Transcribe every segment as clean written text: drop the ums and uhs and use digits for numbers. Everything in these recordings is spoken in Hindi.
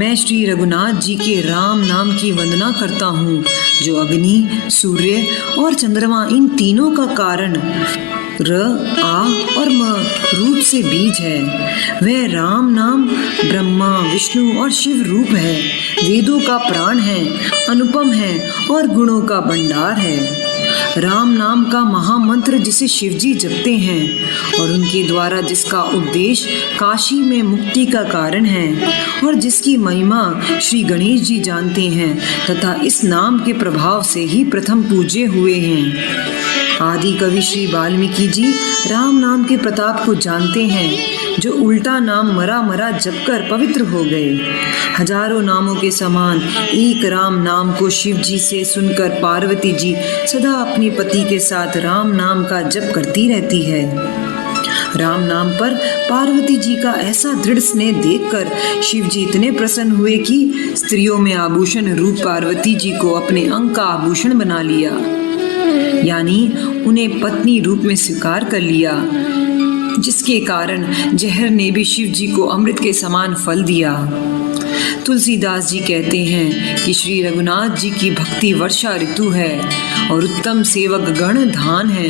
मैं श्री रघुनाथ जी के राम नाम की वंदना करता हूँ, जो अग्नि, सूर्य और चंद्रमा इन तीनों का कारण र, आ और म रूप से बीज है। वह राम नाम ब्रह्मा, विष्णु और शिव रूप है, वेदों का प्राण है, अनुपम है और गुणों का भंडार है। राम नाम का महामंत्र जिसे शिव जी जपते हैं और उनके द्वारा जिसका उपदेश काशी में मुक्ति का कारण है और जिसकी महिमा श्री गणेश जी जानते हैं तथा इस नाम के प्रभाव से ही प्रथम पूज्य हुए हैं। आदि कवि श्री वाल्मीकि जी राम नाम के प्रताप को जानते हैं, जो उल्टा नाम मरा मरा जपकर पवित्र हो गए। हजारों नामों के समान एक राम नाम को शिव जी से सुनकर पार्वती जी सदा अपने पति के साथ राम नाम का जप करती रहती है। राम नाम पर पार्वती जी का ऐसा दृढ़ स्नेह देखकर शिव जी इतने प्रसन्न हुए कि स्त्रियों में आभूषण रूप पार्वती जी को अपने अंग का आभूषण बना लिया, यानी उन्हें पत्नी रूप में स्वीकार कर लिया, जिसके कारण जहर ने भी शिव जी को अमृत के समान फल दिया। तुलसीदास जी कहते हैं कि श्री रघुनाथ जी की भक्ति वर्षा ऋतु है और उत्तम सेवक गण धान है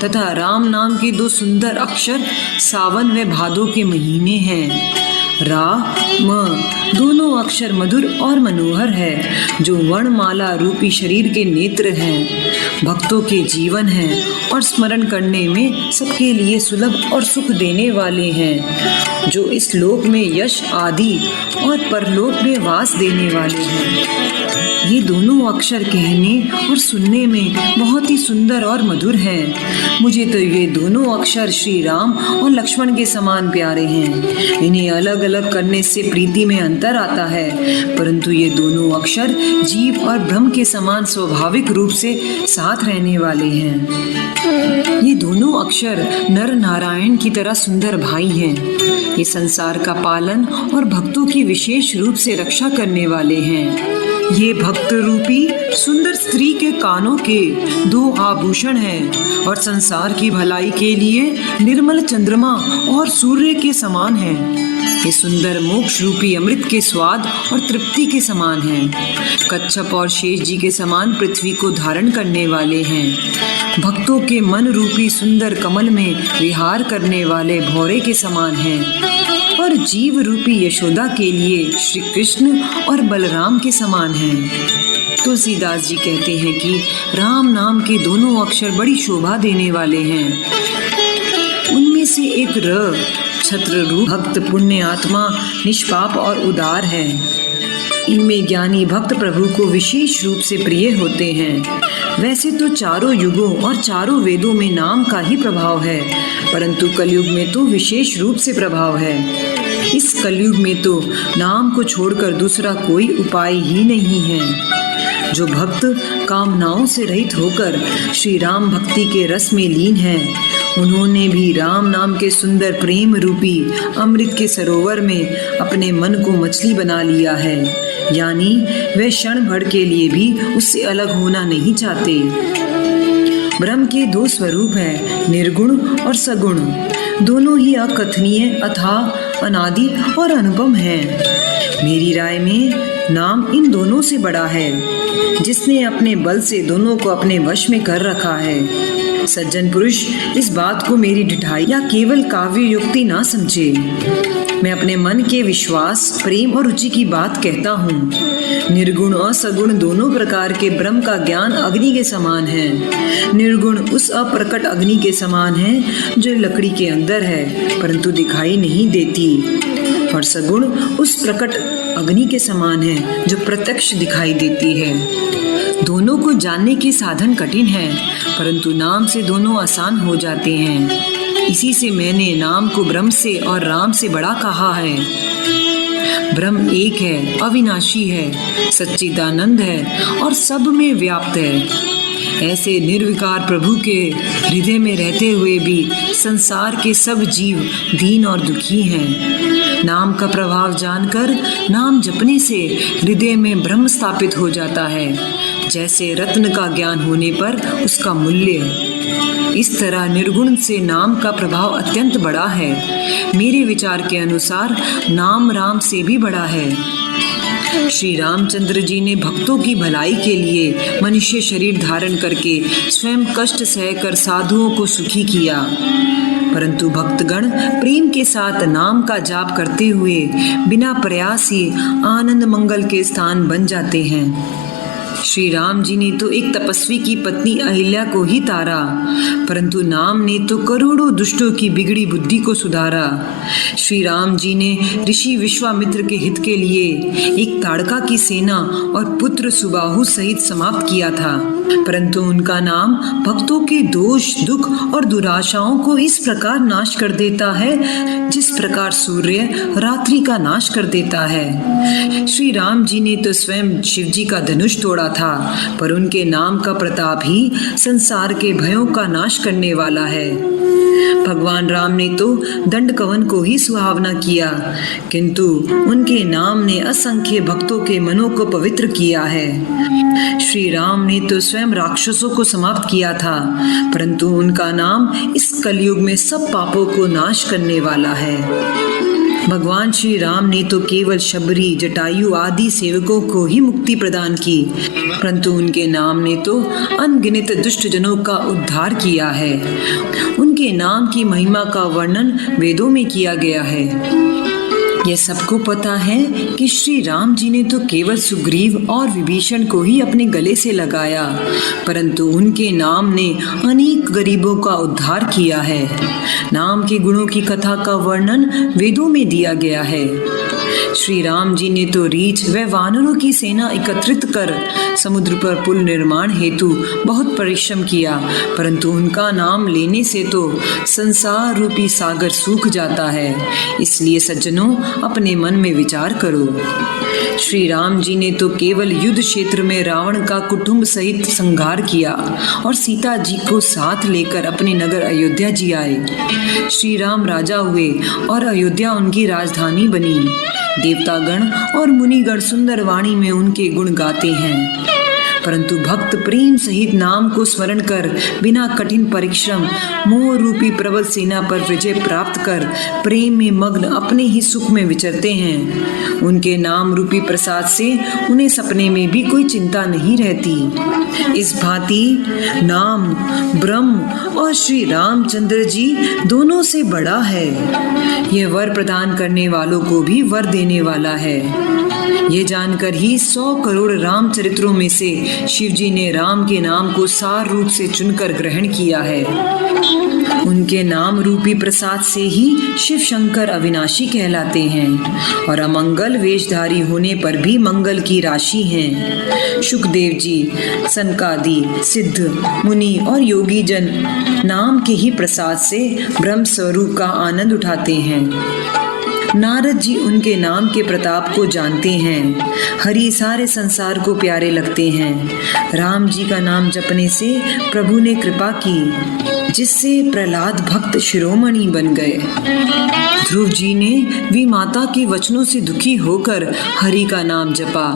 तथा राम नाम के दो सुंदर अक्षर सावन व भादो के महीने हैं। रा म दोनों अक्षर मधुर और मनोहर है, जो वर्णमाला रूपी शरीर के नेत्र हैं, भक्तों के जीवन हैं और स्मरण करने में सबके लिए सुलभ और सुख देने वाले हैं, जो इस लोक में यश आदि और परलोक में वास देने वाले हैं। ये दोनों अक्षर कहने और सुनने में बहुत ही सुंदर और मधुर हैं। मुझे तो ये दोनों अक्षर श्री राम और लक्ष्मण के समान प्यारे हैं। इन्हें अलग अलग करने से प्रीति में अंतर आता है, परंतु ये दोनों अक्षर जीव और ब्रह्म के समान स्वाभाविक रूप से साथ रहने वाले हैं। ये दोनों अक्षर नर नारायण की तरह सुंदर भाई हैं। ये संसार का पालन और भक्तों की विशेष रूप से रक्षा करने वाले हैं। ये भक्त रूपी सुंदर स्त्री के कानों के दो आभूषण हैं और संसार की भलाई के लिए निर्मल चंद्रमा और सूर्य के समान हैं। ये सुंदर मोक्ष रूपी अमृत के स्वाद और तृप्ति के समान हैं। कच्छप और शेष जी के समान पृथ्वी को धारण करने वाले हैं। भक्तों के मन रूपी सुंदर कमल में विहार करने वाले भौरे के समान हैं और जीव रूपी यशोदा के लिए श्री कृष्ण और बलराम के समान हैं। तुलसीदास जी कहते हैं कि राम नाम के दोनों अक्षर बड़ी शोभा देने वाले हैं। उनमें से एक र छत्र रूप भक्त पुण्य आत्मा निष्पाप और उदार है। इनमें ज्ञानी भक्त प्रभु को विशेष रूप से प्रिय होते हैं। वैसे तो चारों युगों और चारों वेदों में नाम का ही प्रभाव है, परंतु कलयुग में तो विशेष रूप से प्रभाव है। इस कलयुग में तो नाम को छोड़कर दूसरा कोई उपाय ही नहीं है। जो भक्त कामनाओं से रहित होकर श्री राम भक्ति के रस में लीन है, उन्होंने भी राम नाम के सुंदर प्रेम रूपी अमृत के सरोवर में अपने मन को मछली बना लिया है, यानी वे क्षण भर के लिए भी उससे अलग होना नहीं चाहते। ब्रह्म के दो स्वरूप हैं, निर्गुण और सगुण। दोनों ही अकथनीय, अथाह, अनादि और अनुपम हैं। मेरी राय में नाम इन दोनों से बड़ा है, जिसने अपने बल से दोनों को अपने वश में कर रखा है। सज्जन पुरुष इस बात को मेरी ढिठाई या केवल काव्य युक्ति ना समझे। मैं अपने मन के विश्वास, प्रेम और रुचि की बात कहता हूँ। निर्गुण और सगुण दोनों प्रकार के ब्रह्म का ज्ञान अग्नि के समान है। निर्गुण उस अप्रकट अग्नि के समान है जो लकड़ी के अंदर है परंतु दिखाई नहीं देती, और सगुण उस प्रकट अग्नि के समान है जो प्रत्यक्ष दिखाई देती है। दोनों को जानने के साधन कठिन है, परंतु नाम से दोनों आसान हो जाते हैं। इसी से मैंने नाम को ब्रह्म से और राम से बड़ा कहा है। ब्रह्म एक है, अविनाशी है, सच्चिदानंद है और सब में व्याप्त है। ऐसे निर्विकार प्रभु के हृदय में रहते हुए भी संसार के सब जीव दीन और दुखी हैं। नाम का प्रभाव जानकर नाम जपने से हृदय में ब्रह्म स्थापित हो जाता है, जैसे रत्न का ज्ञान होने पर उसका मूल्य। इस तरह निर्गुण से नाम का प्रभाव अत्यंत बड़ा है। मेरे विचार के अनुसार नाम राम से भी बड़ा है। श्री रामचंद्र जी ने भक्तों की भलाई के लिए मनुष्य शरीर धारण करके स्वयं कष्ट सहकर साधुओं को सुखी किया, परंतु भक्तगण प्रेम के साथ नाम का जाप करते हुए बिना प्रयास ही आनंद मंगल के स्थान बन जाते हैं। श्री राम जी ने तो एक तपस्वी की पत्नी अहिल्या को ही तारा, परंतु नाम ने तो करोड़ों दुष्टों की बिगड़ी बुद्धि को सुधारा। श्री राम जी ने ऋषि विश्वामित्र के हित के लिए एक ताड़का की सेना और पुत्र सुबाहु सहित समाप्त किया था, परंतु उनका नाम भक्तों के दोष, दुख और दुराशाओं को इस प्रकार नाश कर देता है जिस प्रकार सूर्य रात्रि का नाश कर देता है। श्री राम जी ने तो स्वयं शिव जी का धनुष तोड़ा था, पर उनके नाम का प्रताप ही संसार के भयों का नाश करने वाला है। भगवान राम ने तो दंड कवन को ही सुहावना किया, किंतु उनके नाम ने असंख्य भक्तों के मनों को पवित्र किया है। श्री राम ने तो स्वयं राक्षसों को समाप्त किया था, परंतु उनका नाम इस कलयुग में सब पापों को नाश करने वाला है। भगवान श्री राम ने तो केवल शबरी, जटायु आदि सेवकों को ही मुक्ति प्रदान की, परंतु उनके नाम ने तो अनगिनत दुष्ट जनों का उद्धार किया है। उनके नाम की महिमा का वर्णन वेदों में किया गया है। यह सबको पता है कि श्री राम जी ने तो केवल सुग्रीव और विभीषण को ही अपने गले से लगाया, परंतु उनके नाम ने अनेक गरीबों का उद्धार किया है। नाम के गुणों की कथा का वर्णन वेदों में दिया गया है। श्री राम जी ने तो रीछ व वानरों की सेना एकत्रित कर समुद्र पर पुल निर्माण हेतु बहुत परिश्रम किया, परंतु उनका नाम लेने से तो संसार रूपी सागर सूख जाता है। इसलिए सज्जनों, अपने मन में विचार करो। श्री राम जी ने तो केवल युद्ध क्षेत्र में रावण का कुटुंब सहित संहार किया और सीता जी को साथ लेकर अपने नगर अयोध्या जी आए। श्री राम राजा हुए और अयोध्या उनकी राजधानी बनी। देवतागण और मुनिगण सुंदर वाणी में उनके गुण गाते हैं, परंतु भक्त प्रेम सहित नाम को स्मरण कर बिना कठिन परिश्रम मोह रूपी प्रबल सेना पर विजय प्राप्त कर प्रेम में मग्न अपने ही सुख में विचरते हैं। उनके नाम रूपी प्रसाद से उन्हें सपने में भी कोई चिंता नहीं रहती। इस भांति नाम ब्रह्म और श्री रामचंद्र जी दोनों से बड़ा है। यह वर प्रदान करने वालों को भी वर देने वाला है। ये जानकर ही 100 करोड़ रामचरित्रों में से शिव जी ने राम के नाम को सार रूप से चुनकर ग्रहण किया है। उनके नाम रूपी प्रसाद से ही शिव शंकर अविनाशी कहलाते हैं और अमंगल वेशधारी होने पर भी मंगल की राशि हैं। शुकदेव जी, सनकादि, सिद्ध, मुनि और योगी जन नाम के ही प्रसाद से ब्रह्म स्वरूप का आनंद उठाते हैं। नारद जी उनके नाम के प्रताप को जानते हैं। हरि सारे संसार को प्यारे लगते हैं। राम जी का नाम जपने से प्रभु ने कृपा की, जिससे प्रहलाद भक्त शिरोमणि बन गए। ध्रुव जी ने विमाता के वचनों से दुखी होकर हरि का नाम जपा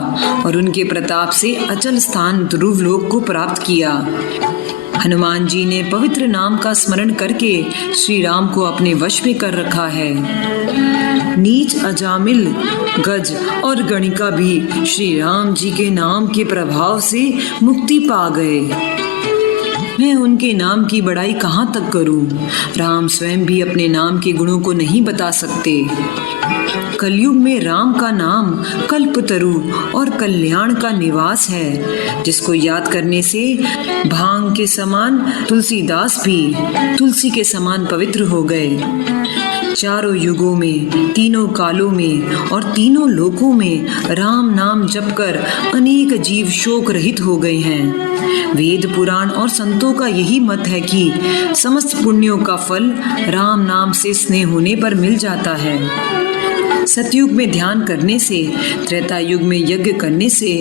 और उनके प्रताप से अचल स्थान ध्रुव लोक को प्राप्त किया। हनुमान जी ने पवित्र नाम का स्मरण करके श्री राम को अपने वश में कर रखा है। नीच, अजामिल, गज और गणिका भी श्री राम जी के नाम के प्रभाव से मुक्ति पा गए। मैं उनके नाम की बड़ाई कहाँ तक करूं? राम स्वयं भी अपने नाम के गुणों को नहीं बता सकते। कलयुग में राम का नाम कल्पतरु और कल्याण का निवास है, जिसको याद करने से भांग के समान तुलसीदास भी तुलसी के समान पवित्र हो गए। चारों युगों में, तीनों कालों में और तीनों लोकों में राम नाम जपकर अनेक जीव शोक रहित हो गए हैं। वेद, पुराण और संतों का यही मत है कि समस्त पुण्यों का फल राम नाम से स्नेह होने पर मिल जाता है। सतयुग में ध्यान करने से, त्रेता युग में यज्ञ करने से,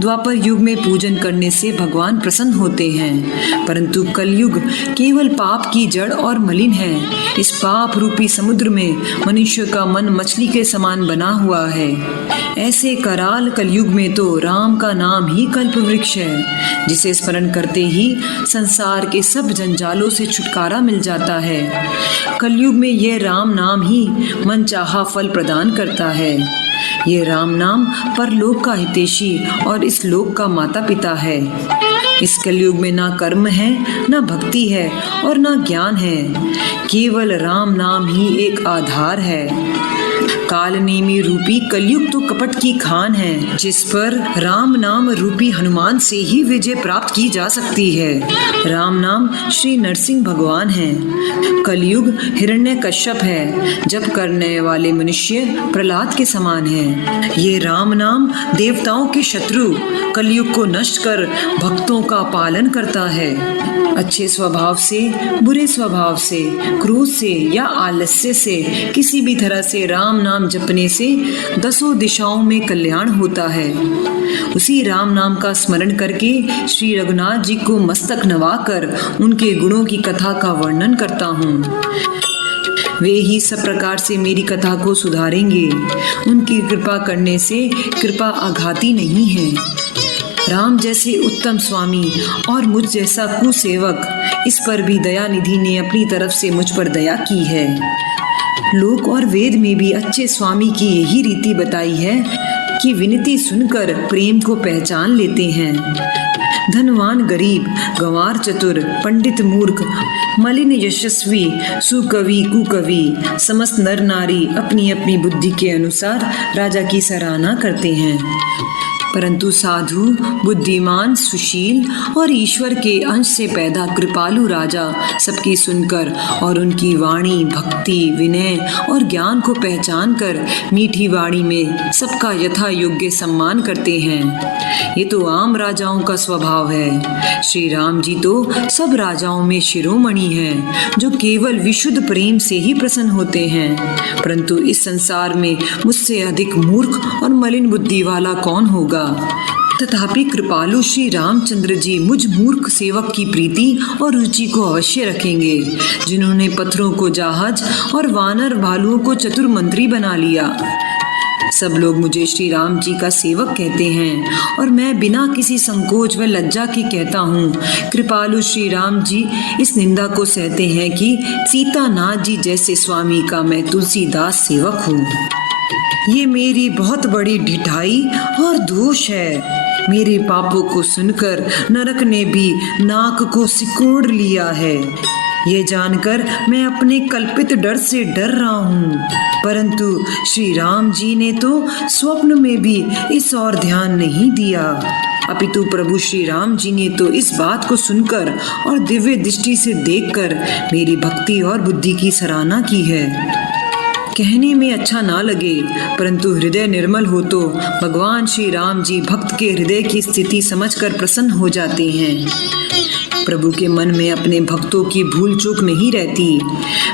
द्वापर युग में पूजन करने से भगवान प्रसन्न होते हैं, परंतु कलयुग केवल पाप की जड़ और मलिन है। इस पाप रूपी समुद्र में मनुष्य का मन मछली के समान बना हुआ है। ऐसे कराल कलयुग में तो राम का नाम ही कल्प वृक्ष है, जिसे स्मरण करते ही संसार के सब जंजालों से छुटकारा मिल जाता है। कलयुग में यह राम नाम ही मनचाहा फल प्रदान करता है। ये राम नाम परलोक का हितैषी और इस लोक का माता पिता है। इस कलयुग में ना कर्म है, ना भक्ति है और ना ज्ञान है। केवल राम नाम ही एक आधार है। कालनेमी रूपी कलयुग तो कपट की खान है, जिस पर राम नाम रूपी हनुमान से ही विजय प्राप्त की जा सकती है। राम नाम श्री नरसिंह भगवान है। कलयुग हिरण्यकश्यप है, जप करने वाले मनुष्य प्रहलाद के समान है। ये राम नाम देवताओं के शत्रु कलयुग को नष्ट कर भक्तों का पालन करता है। अच्छे स्वभाव से, बुरे स्वभाव से, क्रोध से या आलस्य से, किसी भी तरह से राम नाम जपने से 10 दिशाओं में कल्याण होता है। उसी राम नाम का स्मरण करके श्री रघुनाथ जी को मस्तक नवाकर उनके गुणों की कथा का वर्णन करता हूँ। वे ही सब प्रकार से मेरी कथा को सुधारेंगे। उनकी कृपा करने से कृपा आघाती नहीं है। राम जैसे उत्तम स्वामी और मुझ जैसा कुसेवक, इस पर भी दयानिधि ने अपनी तरफ से मुझ पर दया की है। लोक और वेद में भी अच्छे स्वामी की यही रीति बताई है कि विनती सुनकर प्रेम को पहचान लेते हैं। धनवान गरीब, गंवार चतुर, पंडित मूर्ख, मलिन यशस्वी, सुकवि कुकवि, समस्त नर नारी अपनी अपनी बुद्धि के अनुसार राजा की सराहना करते हैं। परंतु साधु, बुद्धिमान, सुशील और ईश्वर के अंश से पैदा कृपालु राजा सबकी सुनकर और उनकी वाणी, भक्ति, विनय और ज्ञान को पहचान कर मीठी वाणी में सबका यथा योग्य सम्मान करते हैं। ये तो आम राजाओं का स्वभाव है। श्री राम जी तो सब राजाओं में शिरोमणि हैं, जो केवल विशुद्ध प्रेम से ही प्रसन्न होते हैं। परंतु इस संसार में मुझसे अधिक मूर्ख और मलिन बुद्धि वाला कौन होगा। तथापि कृपालु श्री रामचंद्र जी मुझ मूर्ख सेवक की प्रीति और रुचि को अवश्य रखेंगे, जिन्होंने पत्थरों को जहाज और वानर भालुओं को चतुर मंत्री बना लिया। सब लोग मुझे श्री राम जी का सेवक कहते हैं और मैं बिना किसी संकोच व लज्जा के कहता हूँ। कृपालु श्री राम जी इस निंदा को सहते हैं कि सीतानाथ जी जैसे स्वामी का मैं तुलसीदास सेवक हूँ। ये मेरी बहुत बड़ी ढिठाई और दोष है। मेरे पापों को सुनकर नरक ने भी नाक को सिकोड़ लिया है। ये जानकर मैं अपने कल्पित डर से डर रहा हूँ। परंतु श्री राम जी ने तो स्वप्न में भी इस ओर ध्यान नहीं दिया, अपितु प्रभु श्री राम जी ने तो इस बात को सुनकर और दिव्य दृष्टि से देखकर मेरी भक्ति और बुद्धि की सराहना की है। कहने में अच्छा ना लगे, परंतु हृदय निर्मल हो तो भगवान श्री राम जी भक्त के हृदय की स्थिति समझकर प्रसन्न हो जाते हैं। प्रभु के मन में अपने भक्तों की भूल चूक नहीं रहती।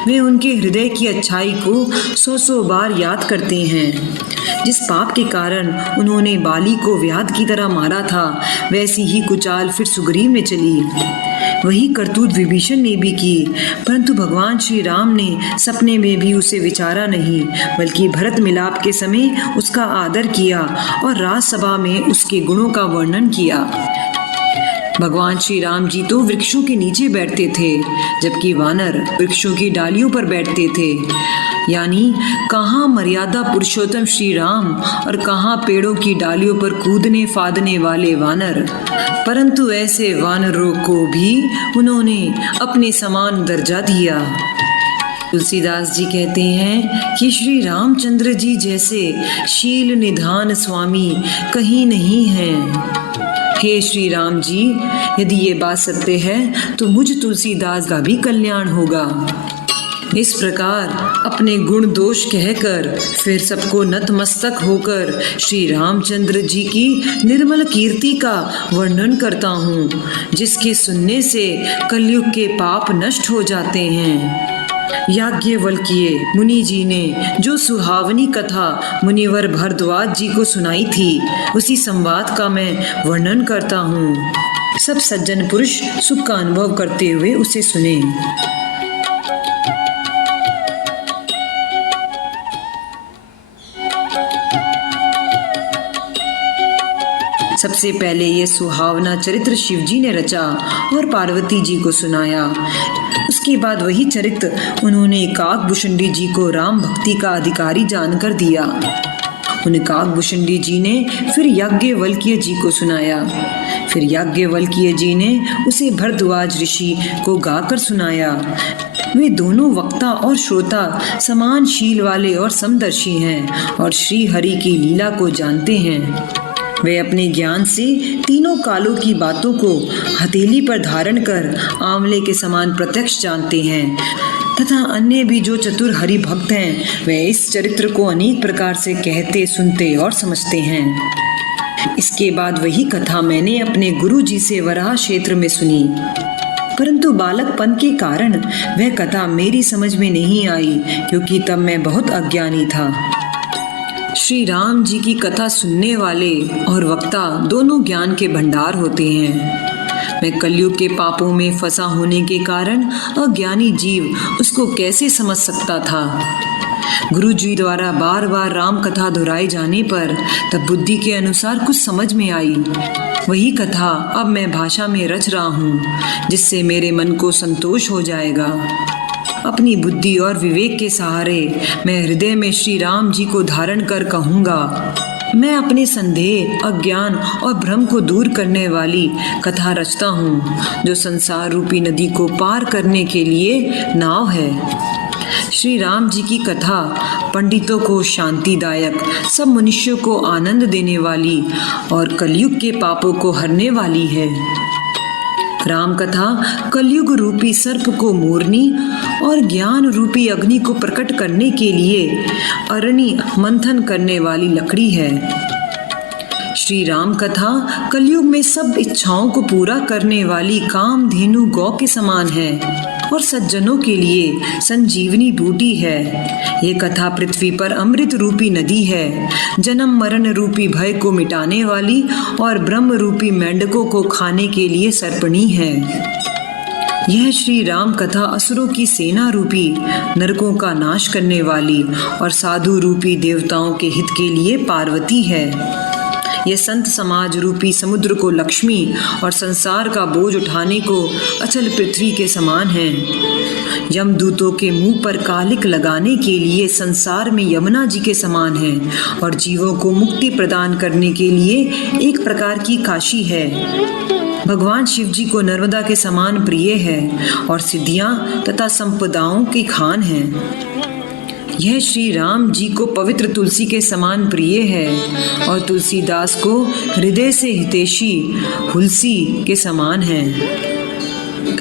वे उनके हृदय की अच्छाई को 100 बार याद करते हैं। जिस पाप के कारण उन्होंने बाली को व्याध की तरह मारा था, वैसी ही कुचाल फिर सुग्रीव में चली। वही करतूत विभीषण ने भी की, परंतु भगवान श्री राम ने सपने में भी उसे विचारा नहीं, बल्कि भरत मिलाप के समय उसका आदर किया और राजसभा में उसके गुणों का वर्णन किया। भगवान श्री राम जी तो वृक्षों के नीचे बैठते थे, जबकि वानर वृक्षों की डालियों पर बैठते थे। यानी कहाँ मर्यादा पुरुषोत्तम श्री राम और कहाँ पेड़ों की डालियों पर कूदने फादने वाले वानर। परंतु ऐसे वानरों को भी उन्होंने अपने समान दर्जा दिया। तुलसीदास जी कहते हैं कि श्री रामचंद्र जी जैसे शील निधान स्वामी कहीं नहीं हैं। हे श्री राम जी, यदि ये बात सत्य है तो मुझ तुलसीदास का भी कल्याण होगा। इस प्रकार अपने गुण दोष कहकर फिर सबको नतमस्तक होकर श्री रामचंद्र जी की निर्मल कीर्ति का वर्णन करता हूँ, जिसके सुनने से कलयुग के पाप नष्ट हो जाते हैं। याज्ञवल्क्य मुनि जी ने जो सुहावनी कथा मुनिवर भरद्वाज जी को सुनाई थी, उसी संवाद का मैं वर्णन करता हूँ। सब सज्जन पुरुष सुख का अनुभव करते हुए उसे सुने। सबसे पहले ये सुहावना चरित्र शिवजी ने रचा और पार्वती जी को सुनाया। उसके बाद वही चरित्र उन्होंने काकभूषणी जी को राम भक्ति का अधिकारी जानकर दिया। उन काकभूषुंडी जी ने फिर याज्ञवल्क्य जी को सुनाया। फिर याज्ञवल्क्य जी ने उसे भरद्वाज ऋषि को गाकर सुनाया। वे दोनों वक्ता और श्रोता समान शील वाले और समदर्शी हैं और श्री हरि की लीला को जानते हैं। वे अपने ज्ञान से तीनों कालों की बातों को हथेली पर धारण कर आंवले के समान प्रत्यक्ष जानते हैं तथा अन्य भी जो चतुर हरि भक्त हैं वे इस चरित्र को अनेक प्रकार से कहते, सुनते और समझते हैं। इसके बाद वही कथा मैंने अपने गुरु जी से वराह क्षेत्र में सुनी, परंतु बालकपन के कारण वह कथा मेरी समझ में नहीं आई, क्योंकि तब मैं बहुत अज्ञानी था। श्री राम जी की कथा सुनने वाले और वक्ता दोनों ज्ञान के भंडार होते हैं। मैं कलयुग के पापों में फंसा होने के कारण अज्ञानी जीव उसको कैसे समझ सकता था। गुरु जी द्वारा बार बार राम कथा दोहराए जाने पर तब बुद्धि के अनुसार कुछ समझ में आई। वही कथा अब मैं भाषा में रच रहा हूँ, जिससे मेरे मन को संतोष हो जाएगा। अपनी बुद्धि और विवेक के सहारे मैं हृदय में श्री राम जी को धारण कर कहूँगा, मैं अपने संदेह, अज्ञान और भ्रम को दूर करने वाली कथा रचता हूँ, जो संसार रूपी नदी को पार करने के लिए नाव है। श्री राम जी की कथा पंडितों को शांतिदायक, सब मनुष्यों को आनंद देने वाली और कलयुग के पापों को हरने वाली है। राम कथा कलयुग रूपी सर्प को मोरनी और ज्ञान रूपी अग्नि को प्रकट करने के लिए अरणि मंथन करने वाली लकड़ी है। श्री राम कथा कलयुग में सब इच्छाओं को पूरा करने वाली कामधेनु गौ के समान है और सज्जनों के लिए संजीवनी बूटी है। ये कथा पृथ्वी पर अमृत रूपी नदी है, जन्म मरण रूपी भय को मिटाने वाली और ब्रह्म रूपी मेंढकों को खाने के लिए सर्पणी है। यह श्री राम कथा असुरों की सेना रूपी नरकों का नाश करने वाली और साधु रूपी देवताओं के हित के लिए पार्वती है। यह संत समाज रूपी समुद्र को लक्ष्मी और संसार का बोझ उठाने को अचल पृथ्वी के समान है। यमदूतों के मुंह पर कालिक लगाने के लिए संसार में यमुना जी के समान है और जीवों को मुक्ति प्रदान करने के लिए एक प्रकार की काशी है। भगवान शिव जी को नर्मदा के समान प्रिय है और सिद्धियां तथा संपदाओं की खान है। यह श्री राम जी को पवित्र तुलसी के समान प्रिय है और तुलसीदास को हृदय से हितैषी हुलसी के समान है।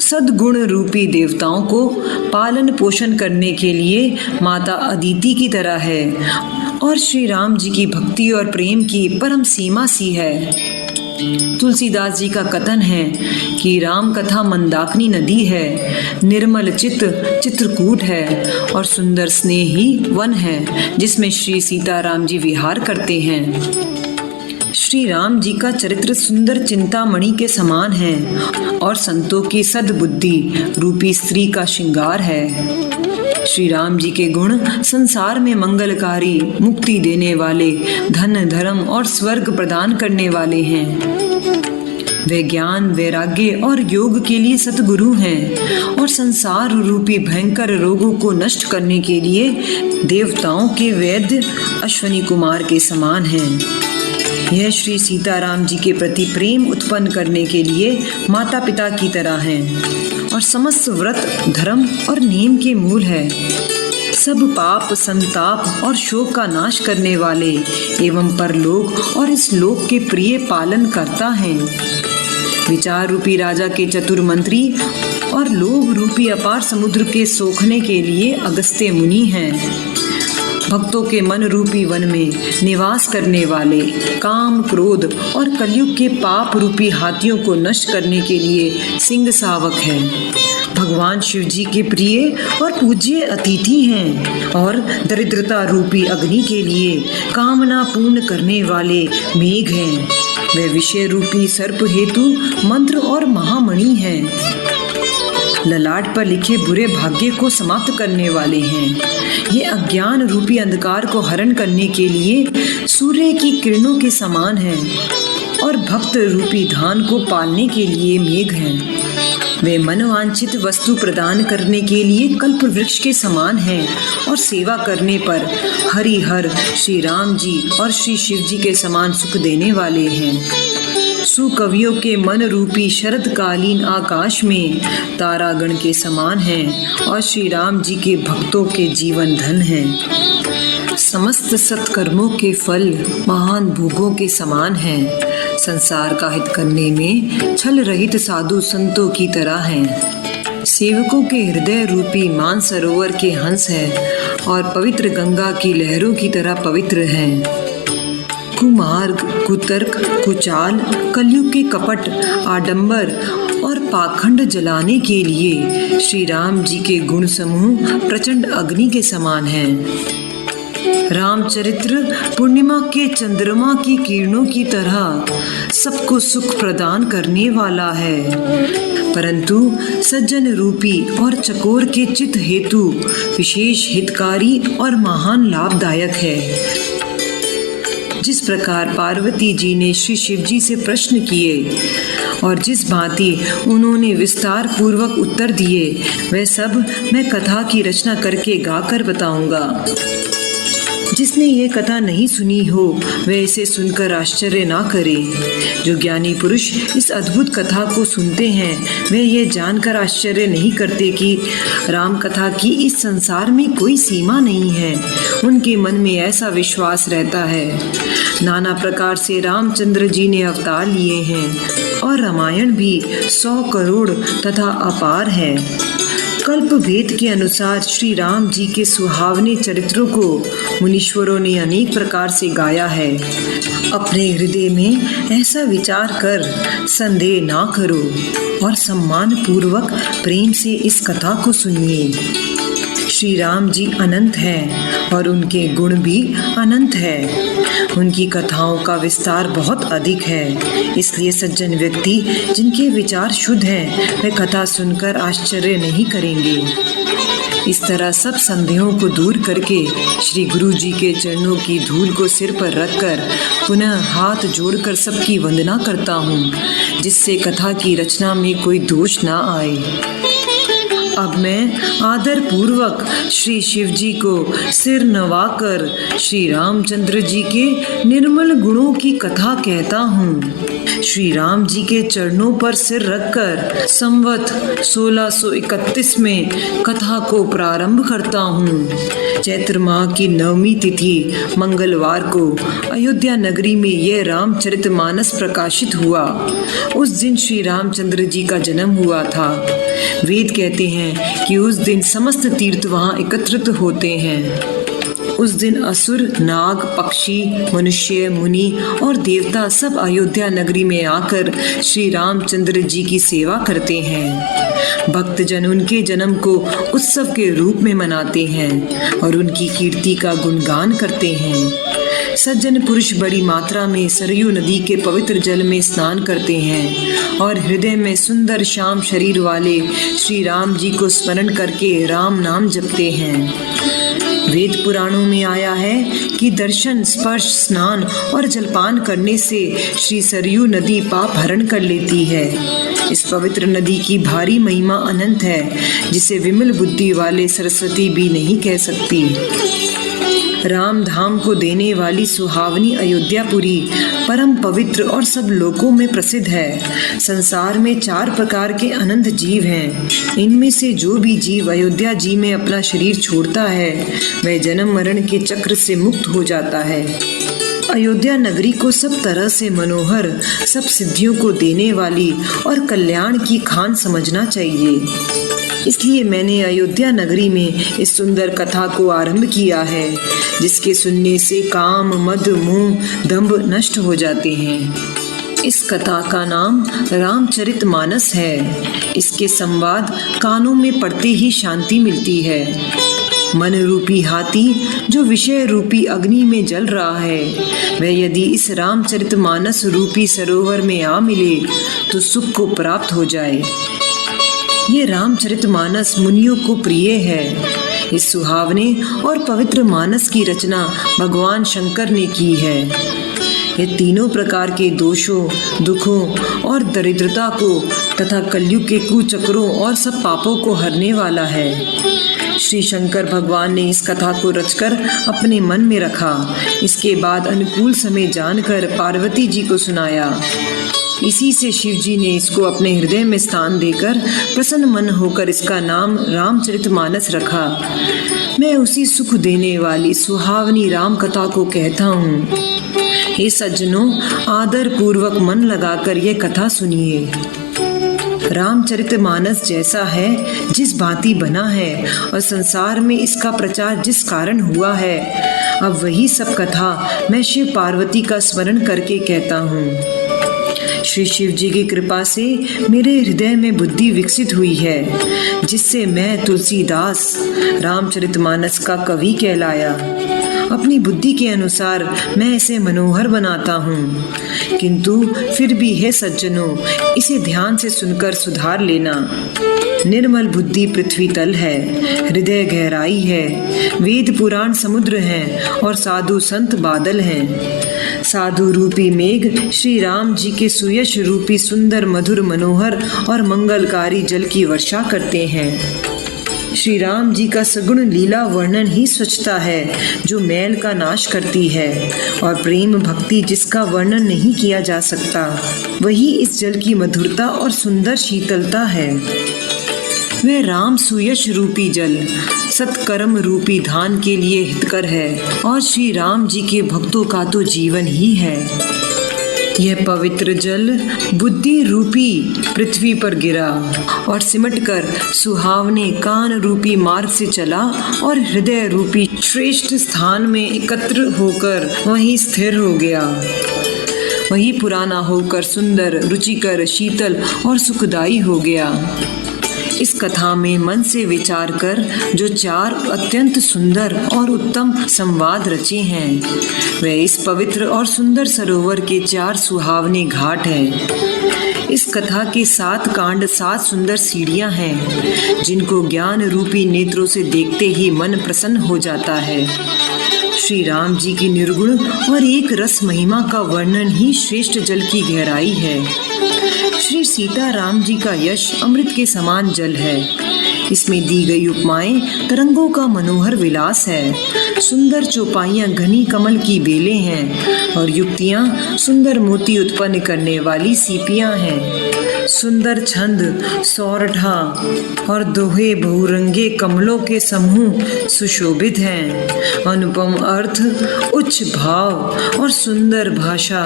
सद्गुण रूपी देवताओं को पालन पोषण करने के लिए माता अदिति की तरह है और श्री राम जी की भक्ति और प्रेम की परम सीमा सी है। तुलसीदास जी का कथन है कि राम कथा मंदाकिनी नदी है, निर्मल चित्त चित्रकूट है और सुंदर स्नेही वन है, जिसमें श्री सीताराम जी विहार करते हैं। श्री राम जी का चरित्र सुंदर चिंतामणि के समान है और संतों की सद्बुद्धि रूपी स्त्री का श्रृंगार है। श्री राम जी के गुण संसार में मंगलकारी, मुक्ति देने वाले, धन धर्म और स्वर्ग प्रदान करने वाले हैं। वे ज्ञान, वैराग्य और योग के लिए सतगुरु हैं और संसार रूपी भयंकर रोगों को नष्ट करने के लिए देवताओं के वैद्य अश्वनी कुमार के समान हैं। यह श्री सीताराम जी के प्रति प्रेम उत्पन्न करने के लिए माता पिता की तरह हैं और समस्त व्रत, धर्म और नियम के मूल है। सब पाप, संताप और शोक का नाश करने वाले एवं परलोक और इस लोक के प्रिय पालन करता है। विचार रूपी राजा के चतुर मंत्री और लोभ रूपी अपार समुद्र के सोखने के लिए अगस्त्य मुनि हैं। भक्तों के मन रूपी वन में निवास करने वाले, काम, क्रोध और कलयुग के पाप रूपी हाथियों को नष्ट करने के लिए सिंह सावक है। भगवान शिव जी के प्रिय और पूज्य अतिथि हैं और दरिद्रता रूपी अग्नि के लिए कामना पूर्ण करने वाले मेघ हैं। वे विषय रूपी सर्प हेतु मंत्र और महामणि हैं। ललाट पर लिखे बुरे भाग्य को समाप्त करने वाले हैं। ये अज्ञान रूपी अंधकार को हरण करने के लिए सूर्य की किरणों के समान हैं और भक्त रूपी धान को पालने के लिए मेघ हैं। वे मनोवांछित वस्तु प्रदान करने के लिए कल्प वृक्ष के समान हैं और सेवा करने पर हरिहर श्री राम जी और श्री शिव जी के समान सुख देने वाले हैं। सुकवियों के मन रूपी शरदकालीन आकाश में तारागण के समान हैं और श्री राम जी के भक्तों के जीवन धन हैं। समस्त सत्कर्मों के फल महान भोगों के समान हैं। संसार का हित करने में छल रहित साधु संतों की तरह हैं। सेवकों के हृदय रूपी मानसरोवर के हंस है और पवित्र गंगा की लहरों की तरह पवित्र हैं। कुमार्ग, कुतर्क, कुचाल, कलयुग के कपट, आडंबर और पाखंड जलाने के लिए श्री राम जी के गुण समूह प्रचंड अग्नि के समान हैं। रामचरित्र पूर्णिमा के चंद्रमा की किरणों की तरह सबको सुख प्रदान करने वाला है, परंतु सज्जन रूपी और चकोर के चित्त हेतु विशेष हितकारी और महान लाभदायक है। जिस प्रकार पार्वती जी ने श्री शिव जी से प्रश्न किए और जिस भांति उन्होंने विस्तार पूर्वक उत्तर दिए, वह सब मैं कथा की रचना करके गाकर बताऊंगा। जिसने ये कथा नहीं सुनी हो वह इसे सुनकर आश्चर्य ना करे। जो ज्ञानी पुरुष इस अद्भुत कथा को सुनते हैं वे ये जानकर आश्चर्य नहीं करते कि राम कथा की इस संसार में कोई सीमा नहीं है। उनके मन में ऐसा विश्वास रहता है। नाना प्रकार से रामचंद्र जी ने अवतार लिए हैं और रामायण भी 100 करोड़ तथा अपार है। कल्प भेद के अनुसार श्री राम जी के सुहावने चरित्रों को मुनीश्वरों ने अनेक प्रकार से गाया है। अपने हृदय में ऐसा विचार कर संदेह ना करो और सम्मान पूर्वक प्रेम से इस कथा को सुनिए। श्री राम जी अनंत हैं और उनके गुण भी अनंत है। उनकी कथाओं का विस्तार बहुत अधिक है, इसलिए सज्जन व्यक्ति जिनके विचार शुद्ध हैं वे कथा सुनकर आश्चर्य नहीं करेंगे। इस तरह सब संदेहों को दूर करके श्री गुरु जी के चरणों की धूल को सिर पर रखकर पुनः हाथ जोड़कर सबकी वंदना करता हूँ, जिससे कथा की रचना में कोई दोष ना आए। अब मैं आदर पूर्वक श्री शिव जी को सिर नवाकर श्री रामचंद्र जी के निर्मल गुणों की कथा कहता हूँ। श्री राम जी के चरणों पर सिर रखकर संवत 1631 में कथा को प्रारंभ करता हूँ। चैत्र माह की 9वीं तिथि मंगलवार को अयोध्या नगरी में यह रामचरितमानस प्रकाशित हुआ। उस दिन श्री रामचंद्र जी का जन्म हुआ था। वेद कहते हैं कि उस दिन समस्त तीर्थ वहां एकत्रित होते हैं। उस दिन असुर, नाग, पक्षी, मनुष्य, मुनि और देवता सब अयोध्या नगरी में आकर श्री रामचंद्र जी की सेवा करते हैं। भक्तजन उनके जन्म को उत्सव के रूप में मनाते हैं और उनकी कीर्ति का गुणगान करते हैं। सज्जन पुरुष बड़ी मात्रा में सरयू नदी के पवित्र जल में स्नान करते हैं और हृदय में सुंदर श्याम शरीर वाले श्री राम जी को स्मरण करके राम नाम जपते हैं। वेद पुराणों में आया है कि दर्शन, स्पर्श, स्नान और जलपान करने से श्री सरयू नदी पाप हरण कर लेती है। इस पवित्र नदी की भारी महिमा अनंत है, जिसे विमल बुद्धि वाले सरस्वती भी नहीं कह सकती। राम धाम को देने वाली सुहावनी अयोध्यापुरी परम पवित्र और सब लोकों में प्रसिद्ध है। संसार में 4 प्रकार के अनंत जीव हैं। इनमें से जो भी जीव अयोध्या जी में अपना शरीर छोड़ता है वह जन्म मरण के चक्र से मुक्त हो जाता है। अयोध्या नगरी को सब तरह से मनोहर, सब सिद्धियों को देने वाली और कल्याण की खान समझना चाहिए। इसलिए मैंने अयोध्या नगरी में इस सुंदर कथा को आरंभ किया है, जिसके सुनने से काम, मद, मोह, दंभ नष्ट हो जाते हैं। इस कथा का नाम रामचरितमानस है। इसके संवाद कानों में पड़ते ही शांति मिलती है। मन रूपी हाथी जो विषय रूपी अग्नि में जल रहा है, वह यदि इस रामचरितमानस रूपी सरोवर में आ मिले तो सुख को प्राप्त हो जाए। ये रामचरितमानस मुनियों को प्रिय है। इस सुहावने और पवित्र मानस की रचना भगवान शंकर ने की है। ये तीनों प्रकार के दोषों, दुखों और दरिद्रता को तथा कलयुग के कुचक्रों और सब पापों को हरने वाला है। श्री शंकर भगवान ने इस कथा को रचकर अपने मन में रखा। इसके बाद अनुकूल समय जानकर पार्वती जी को सुनाया। इसी से शिव जी ने इसको अपने हृदय में स्थान देकर प्रसन्न मन होकर इसका नाम रामचरितमानस रखा। मैं उसी सुख देने वाली सुहावनी राम कथा को कहता हूँ। हे सज्जनों, आदर पूर्वक मन लगाकर यह कथा सुनिए। रामचरितमानस जैसा है, जिस भांति बना है और संसार में इसका प्रचार जिस कारण हुआ है, अब वही सब कथा मैं शिव पार्वती का स्मरण करके कहता हूँ। श्री शिव जी की कृपा से मेरे हृदय में बुद्धि विकसित हुई है, जिससे मैं तुलसीदास रामचरितमानस का कवि कहलाया। अपनी बुद्धि के अनुसार मैं इसे मनोहर बनाता हूँ, किंतु फिर भी हे सज्जनों, इसे ध्यान से सुनकर सुधार लेना। निर्मल बुद्धि पृथ्वी तल है, हृदय गहराई है, वेद पुराण समुद्र हैं और साधु संत बादल हैं। साधु रूपी मेघ श्री राम जी के सुयश रूपी सुंदर मधुर मनोहर और मंगलकारी जल की वर्षा करते हैं। श्री राम जी का सगुण लीला वर्णन ही स्वच्छता है, जो मैल का नाश करती है, और प्रेम भक्ति जिसका वर्णन नहीं किया जा सकता, वही इस जल की मधुरता और सुंदर शीतलता है। वह राम सुयश रूपी जल सत्कर्म रूपी धान के लिए हितकर है और श्री राम जी के भक्तों का तो जीवन ही है। यह पवित्र जल बुद्धि रूपी पृथ्वी पर गिरा और सिमटकर सुहावने कान रूपी मार्ग से चला और हृदय रूपी श्रेष्ठ स्थान में एकत्र होकर वहीं स्थिर हो गया। वही पुराना होकर सुंदर, रुचिकर, शीतल और सुखदायी हो गया। इस कथा में मन से विचार कर जो 4 अत्यंत सुंदर और उत्तम संवाद रचे हैं, वे इस पवित्र और सुंदर सरोवर के 4 सुहावने घाट हैं। इस कथा के 7 कांड 7 सुंदर सीढ़ियां हैं, जिनको ज्ञान रूपी नेत्रों से देखते ही मन प्रसन्न हो जाता है। श्री राम जी की निर्गुण और एक रस महिमा का वर्णन ही श्रेष्ठ जल की गहराई है। श्री सीता राम जी का यश अमृत के समान जल है। इसमें दी गई उपमाएं तरंगों का मनोहर विलास है। सुंदर चौपाइयां घनी कमल की बेलें हैं और युक्तियां सुंदर मोती उत्पन्न करने वाली सीपियां हैं। सुंदर छंद, सौरठा और दोहे बहुरंगे कमलों के समूह सुशोभित हैं। अनुपम अर्थ, उच्च भाव और सुंदर भाषा,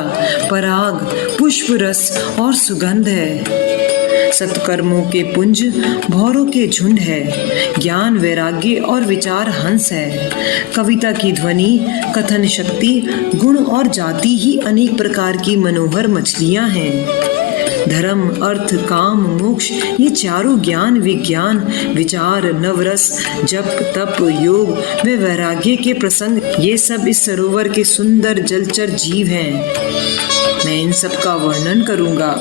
पराग, पुष्प रस और सुगंध है। सत्कर्मों के पुंज, भौरों के झुंड है। ज्ञान, वैराग्य और विचार हंस है। कविता की ध्वनि, कथन शक्ति, गुण और जाति ही अनेक प्रकार की मनोहर मछलियां हैं। धर्म, अर्थ, काम, मोक्ष, ये चारों ज्ञान, विज्ञान, विचार, नवरस, जप, तप, योग व वैराग्य के प्रसंग, ये सब इस सरोवर के सुंदर जलचर जीव हैं। मैं इन सब का वर्णन करूंगा।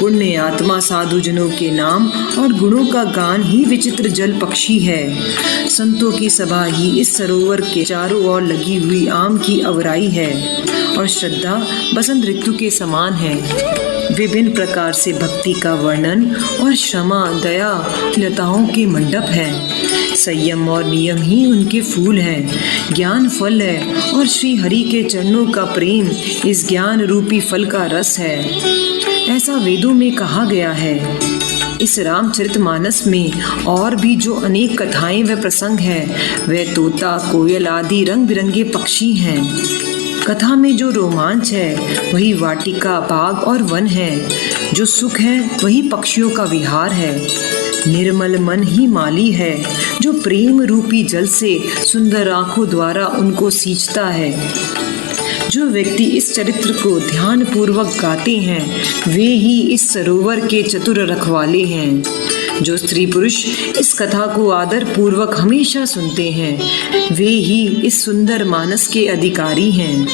पुण्य आत्मा साधुजनों के नाम और गुणों का गान ही विचित्र जल पक्षी है। संतों की सभा ही इस सरोवर के चारों ओर लगी हुई आम की अवराई है और श्रद्धा बसंत ऋतु के समान है। विभिन्न प्रकार से भक्ति का वर्णन और क्षमा, दया, लताओं के मंडप है। संयम और नियम ही उनके फूल हैं। ज्ञान फल है और श्री हरि के चरणों का प्रेम इस ज्ञान रूपी फल का रस है। ऐसा वेदों में कहा गया है। इस रामचरितमानस में और भी जो अनेक कथाएं व प्रसंग हैं, वे तोता, कोयल आदि रंग बिरंगे पक्षी हैं। कथा में जो रोमांच है वही वाटिका, बाग और वन है। जो सुख है वही पक्षियों का विहार है। निर्मल मन ही माली है, जो प्रेम रूपी जल से सुंदर आंखों द्वारा उनको सींचता है। जो व्यक्ति इस चरित्र को ध्यान पूर्वक गाते हैं, वे ही इस सरोवर के चतुर रखवाले हैं। जो स्त्री पुरुष इस कथा को आदर पूर्वक हमेशा सुनते हैं, वे ही इस सुंदर मानस के अधिकारी हैं।